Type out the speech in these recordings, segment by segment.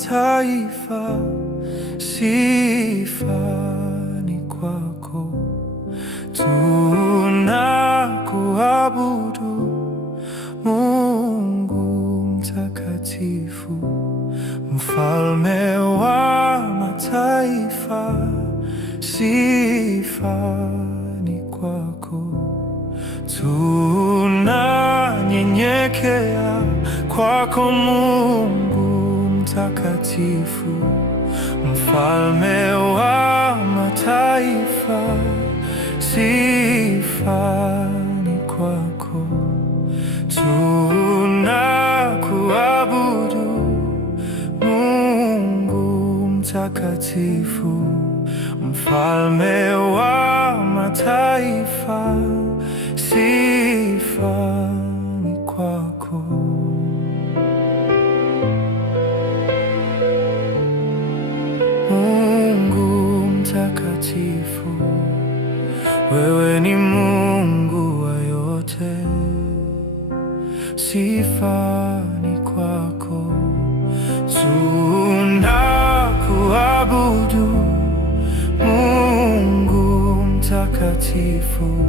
mataifa, sifa ni kwako. Tunakuabudu Mungu mtakatifu, mfalme wa mataifa, sifa ni kwako. Tunanyenyekea kwako Mungu mtakatifu, mfalme wa mataifa, sifa ni kwako. Tunakuabudu Mungu mtakatifu, mfalme wa mataifa, sifa ni kwako. Mungu mtakatifu, wewe ni Mungu wa yote, sifa ni kwako. Tunakuabudu Mungu mtakatifu,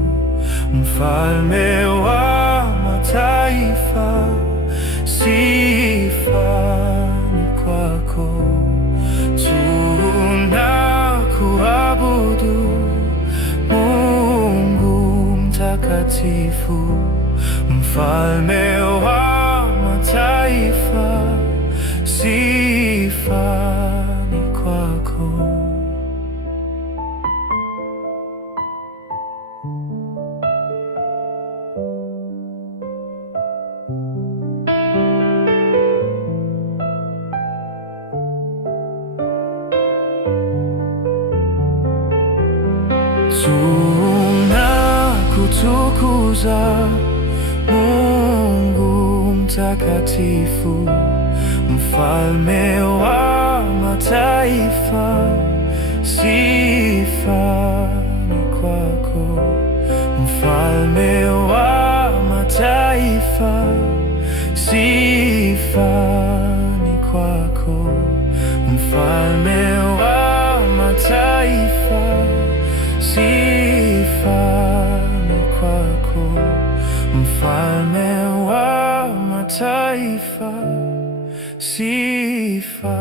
mfalme wa mataifa, sifa ni kwako. Tunakuabudu Mungu mtakatifu, mfalme wa mataifa, sifa ni kwako. Tunakutukuza Mungu mtakatifu, mfalme wa mataifa, sifa ni kwako. Mfalme wa mataifa, sifa ni kwako. Mfalme wa mataifa, sifa ni kwako. Mfalme wa mataifa, sifa